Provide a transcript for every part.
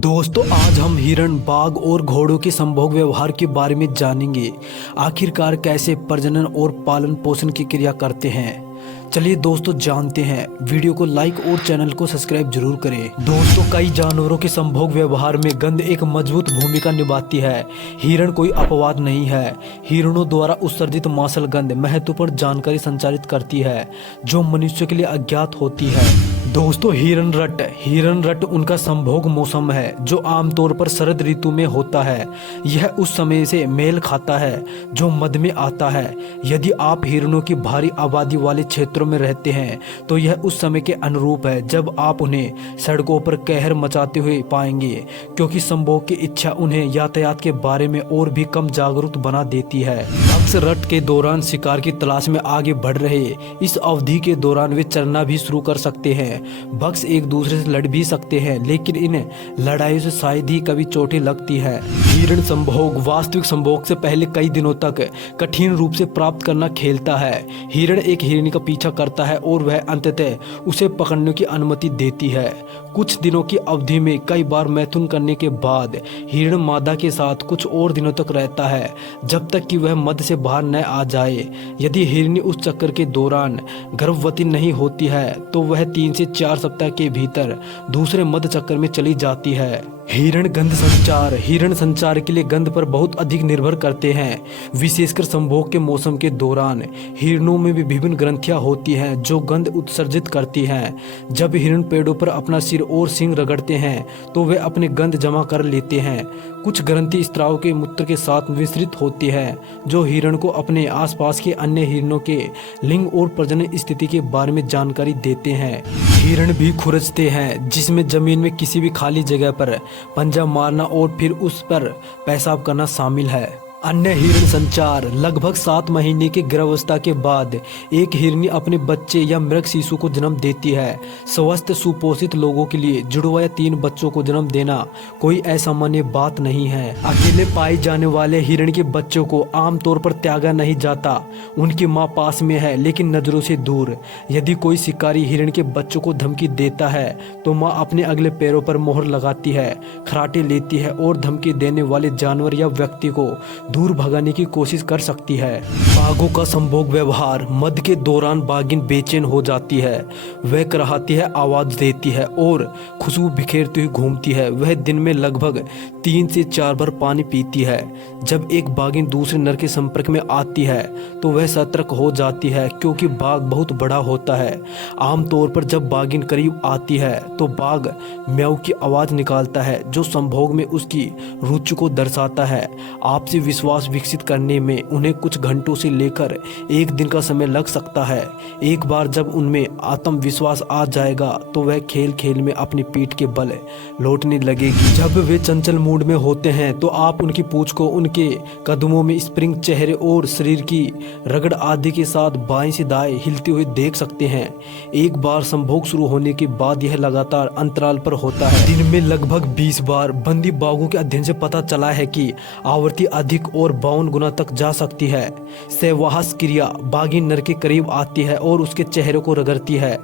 दोस्तों आज हम हिरण, बाघ और घोड़ों के संभोग व्यवहार के बारे में जानेंगे। आखिरकार कैसे प्रजनन और पालन पोषण की क्रिया करते हैं। चलिए दोस्तों जानते हैं। वीडियो को लाइक और चैनल को सब्सक्राइब जरूर करें। दोस्तों कई जानवरों के संभोग व्यवहार में गंध एक मजबूत भूमिका निभाती है। हिरण कोई अपवाद नहीं है। हिरणों द्वारा उत्सर्जित मांसल गंध महत्वपूर्ण जानकारी संचारित करती है जो मनुष्य के लिए अज्ञात होती है। दोस्तों हिरण रट उनका संभोग मौसम है जो आमतौर पर शरद ऋतु में होता है। यह उस समय से मेल खाता है जो मध्य में आता है। यदि आप हिरणों की भारी आबादी वाले क्षेत्रों में रहते हैं तो यह उस समय के अनुरूप है जब आप उन्हें सड़कों पर कहर मचाते हुए पाएंगे, क्योंकि संभोग की इच्छा उन्हें यातायात के बारे में और भी कम जागरूक बना देती है। भक्ष रट के दौरान शिकार की तलाश में आगे बढ़ रहे इस अवधि के दौरान वे चरना भी शुरू कर सकते हैं। भक्ष एक दूसरे से लड़ भी सकते हैं, लेकिन इन लड़ाइयों से शायद ही कभी चोटें लगती है। हिरण संभोग वास्तविक संभोग से पहले कई दिनों तक कठिन रूप से प्राप्त करना खेलता है। हिरण एक हिरणी का पीछा करता है और वह अंततः उसे पकड़ने की अनुमति देती है। कुछ दिनों की अवधि में कई बार मैथुन करने के बाद हिरण मादा के साथ कुछ और दिनों तक रहता है, जब तक कि वह मध्य से बाहर न आ जाए। यदि हिरणी उस चक्कर के दौरान गर्भवती नहीं होती है तो वह 3 से 4 सप्ताह के भीतर दूसरे मध्य चक्कर में चली जाती है। हिरण संचार के लिए गंध पर बहुत अधिक निर्भर करते हैं। विशेषकर संभोग के मौसम के दौरान हिरणों में भी विभिन्न ग्रंथियां होती हैं जो गंध उत्सर्जित करती हैं। जब हिरण पेड़ों पर अपना सिर और सींग रगड़ते हैं तो वे अपने गंध जमा कर लेते हैं। कुछ ग्रंथि स्त्राव के मूत्र के साथ मिश्रित होती है जो हिरण को अपने आसपास के अन्य हिरणों के लिंग और प्रजनन स्थिति के बारे में जानकारी देते हैं। हिरण भी खुरचते हैं, जिसमें जमीन में किसी भी खाली जगह पर पंजा मारना और फिर उस पर पेशाब करना शामिल है। अन्य हिरण संचार लगभग 7 महीने की गर्भावस्था के बाद एक हिरनी अपने बच्चे या मृग शिशु को जन्म देती है। स्वस्थ सुपोषित लोगों के लिए जुड़वा या 3 बच्चों को जन्म देना कोई असामान्य बात नहीं है। अकेले पाए जाने वाले हिरण के बच्चों को आमतौर पर त्यागा नहीं जाता। उनकी माँ पास में है लेकिन नजरों से दूर। यदि कोई शिकारी हिरण के बच्चों को धमकी देता है तो माँ अपने अगले पैरों पर मोहर लगाती है, खराटे लेती है और धमकी देने वाले जानवर या व्यक्ति को दूर भगाने की कोशिश कर सकती है। बाघों का संभोग व्यवहार मध्य के दौरान बाघिन बेचैन हो जाती है। वह कराहती है, आवाज देती है और खुशबू बिखेरती हुई घूमती है। वह दिन में लगभग 3 से 4 बार पानी पीती है। जब एक बाघिन दूसरे नर के संपर्क में आती है तो वह सतर्क हो जाती है, क्योंकि बाघ बहुत बड़ा होता है। आमतौर पर जब बाघिन करीब आती है तो बाघ म्याऊ की आवाज निकालता है जो संभोग में उसकी रुचि को दर्शाता है। आपसी विश्वास विकसित करने में उन्हें कुछ घंटों से लेकर 1 दिन का समय लग सकता है। एक बार जब उनमें आत्मविश्वास आ जाएगा तो वह खेल खेल में अपनी पीठ के बल लौटने लगेगी। जब वे चंचल मूड में होते हैं तो आप उनकी पूंछ को उनके कदमों में स्प्रिंग, चेहरे और शरीर की रगड़ आदि के साथ बाएं से दाएं हिलते हुए देख सकते हैं। एक बार संभोग शुरू होने के बाद यह लगातार अंतराल पर होता है, दिन में लगभग 20 बार। बंदी बाघों के अध्ययन से पता चला है कि आवृत्ति अधिक और 52 गुना तक जा सकती है। सहवास क्रिया बाघिन नर के करीब आती है और उसके चेहरे को रगड़ती है।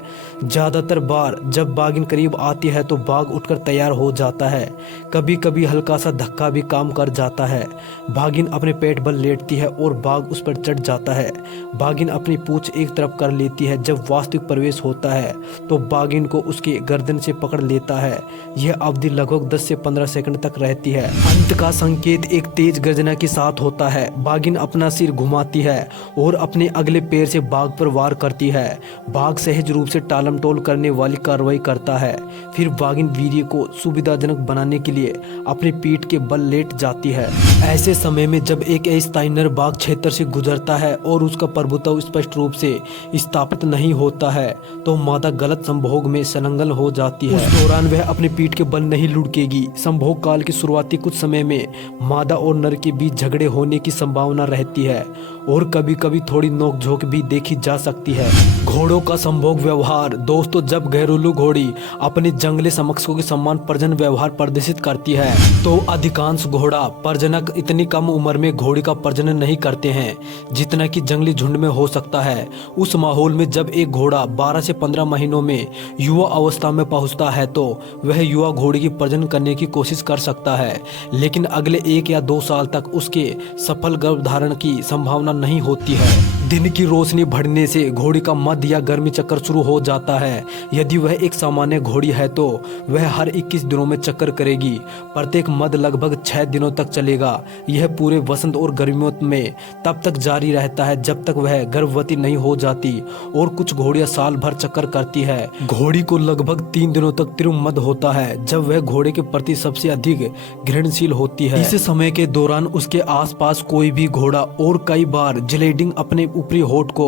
ज्यादातर बार जब बाघिन करीब आती है तो बाघ उठकर तैयार हो जाता है। कभी कभी हल्का सा धक्का भी काम कर जाता है। बाघिन अपने पेट बल लेटती है और बाघ उस पर चढ़ जाता है। बाघिन अपनी पूंछ एक तरफ कर लेती है। जब वास्तविक प्रवेश होता है तो बाघिन को उसके गर्दन से पकड़ लेता है। यह अवधि लगभग 10 से 15 सेकंड तक रहती है। अंत का संकेत एक तेज गर्जना के साथ होता है। बाघिन अपना सिर घुमाती है और अपने अगले पैर से बाघ पर वार करती है। बाघ सहज रूप से टालमटोल करने वाली कार्रवाई करता है। फिर बाघिन वीर्य को सुविधाजनक बनाने के लिए अपनी पीठ के बल लेट जाती है। ऐसे समय में जब एक अस्थायी नर बाघ क्षेत्र से गुजरता है और उसका प्रभुत्व स्पष्ट रूप से स्थापित नहीं होता है तो मादा गलत संभोग में संलग्न हो जाती है। उस दौरान वह अपनी पीठ के बल नहीं लुढ़केगी। संभोग काल के शुरुआती कुछ समय में मादा और नर के बीच झगड़े होने की संभावना रहती है और कभी कभी थोड़ी नोकझोंक भी देखी जा सकती है। घोड़ों का संभोग व्यवहार। दोस्तों, जब घरेलू घोड़ी अपने जंगली समकक्षों के समान प्रजनन व्यवहार प्रदर्शित करती है तो अधिकांश घोड़ा प्रजनक इतनी कम उम्र में घोड़ी का प्रजनन नहीं करते हैं जितना कि जंगली झुंड में हो सकता है। उस माहौल में जब एक घोड़ा 12 से 15 महीनों में युवा अवस्था में पहुंचता है तो वह युवा घोड़ी की प्रजनन करने की कोशिश कर सकता है, लेकिन अगले 1 या 2 साल तक उसके सफल गर्भधारण की संभावना नहीं होती है। दिन की रोशनी बढ़ने से घोड़ी का मध्य या गर्मी चक्कर शुरू हो जाता है। यदि वह एक सामान्य घोड़ी है तो वह हर 21 दिनों में चक्कर करेगी। प्रत्येक मध्य लगभग 6 दिनों तक चलेगा। यह पूरे वसंत और गर्मियों में तब तक जारी रहता है जब तक वह गर्भवती नहीं हो जाती, और कुछ घोड़ियां साल भर चक्कर करती है। घोड़ी को लगभग 3 दिनों तक तीव्र मद होता है जब वह घोड़े के प्रति सबसे अधिक घृणशील होती है। इस समय के दौरान उसके आसपास कोई भी घोड़ा और कई बार जिलेटिन अपने ऊपरी होठ को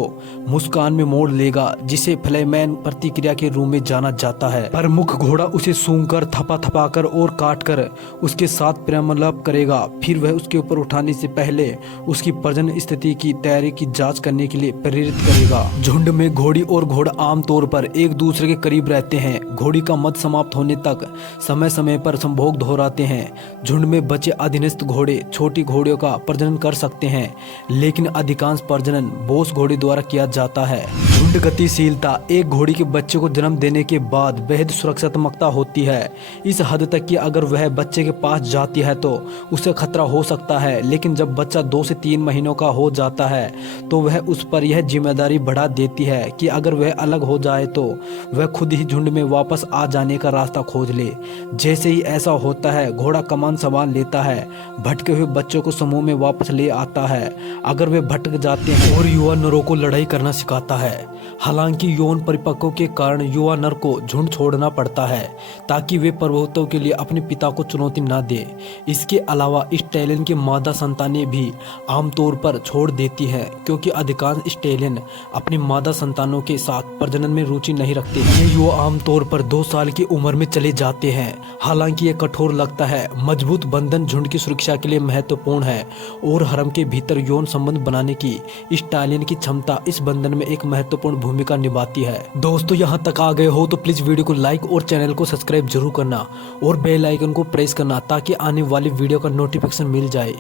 मुस्कान में मोड़ लेगा, जिसे फ्लेमेन प्रतिक्रिया के रूप में जाना जाता है। प्रमुख घोड़ा उसे सूंघकर, थपथपाकर और काटकर उसके साथ प्रेमालाप करेगा। फिर वह उसके ऊपर उठाने से पहले उसकी प्रजनन स्थिति की तैयारी की जांच करने के लिए प्रेरित करेगा। झुंड में घोड़ी और घोड़ा आमतौर पर एक दूसरे के करीब रहते हैं। घोड़ी का मद समाप्त होने तक समय समय पर संभोग दोहराते हैं। झुंड में बचे अधीनस्थ घोड़े छोटी घोड़ियों का प्रजनन कर सकते हैं, लेकिन अधिकांश प्रजनन बोस घोड़ी द्वारा किया जाता है। झुंड गतिशीलता। एक घोड़ी के बच्चे को जन्म देने के बाद बेहद सुरक्षात्मकता होती है, इस हद तक कि अगर वह बच्चे के पास जाती है तो उसे खतरा हो सकता है, लेकिन जब बच्चा 2 से 3 महीनों का हो जाता है तो वह उस पर यह जिम्मेदारी बढ़ा देती है कि अगर वह अलग हो जाए तो वह खुद ही झुंड में वापस आ जाने का रास्ता खोज ले। जैसे ही ऐसा होता है, घोड़ा कमान संभाल लेता है, भटके हुए बच्चों को समूह में वापस ले आता है अगर वे भटक जाते हैं, और युवा नरों को लड़ाई करना सिखाता है। हालांकि यौन परिपक्व के कारण युवा नर को झुंड छोड़ना पड़ता है ताकि वे प्रभुत्व के लिए अपने पिता को चुनौती न दे। इसके अलावा स्टैलियन की मादा संतानें भी आमतौर पर छोड़ देती हैं, क्योंकि अधिकांश स्टैलियन अपनी मादा संतानों के साथ प्रजनन में रुचि नहीं रखते हैं। ये युवा आमतौर पर 2 साल की उम्र में चले जाते हैं। हालांकि ये कठोर लगता है, मजबूत बंधन झुंड की सुरक्षा के लिए महत्वपूर्ण है, और हरम के भीतर यौन संबंध बनाने की स्टैलियन की क्षमता इस बंधन में एक महत्वपूर्ण भूमिका निभाती है। दोस्तों, यहाँ तक आ गए हो तो प्लीज वीडियो को लाइक और चैनल को सब्सक्राइब जरूर करना और बेल आइकन को प्रेस करना ताकि आने वाली वीडियो का नोटिफिकेशन मिल जाए।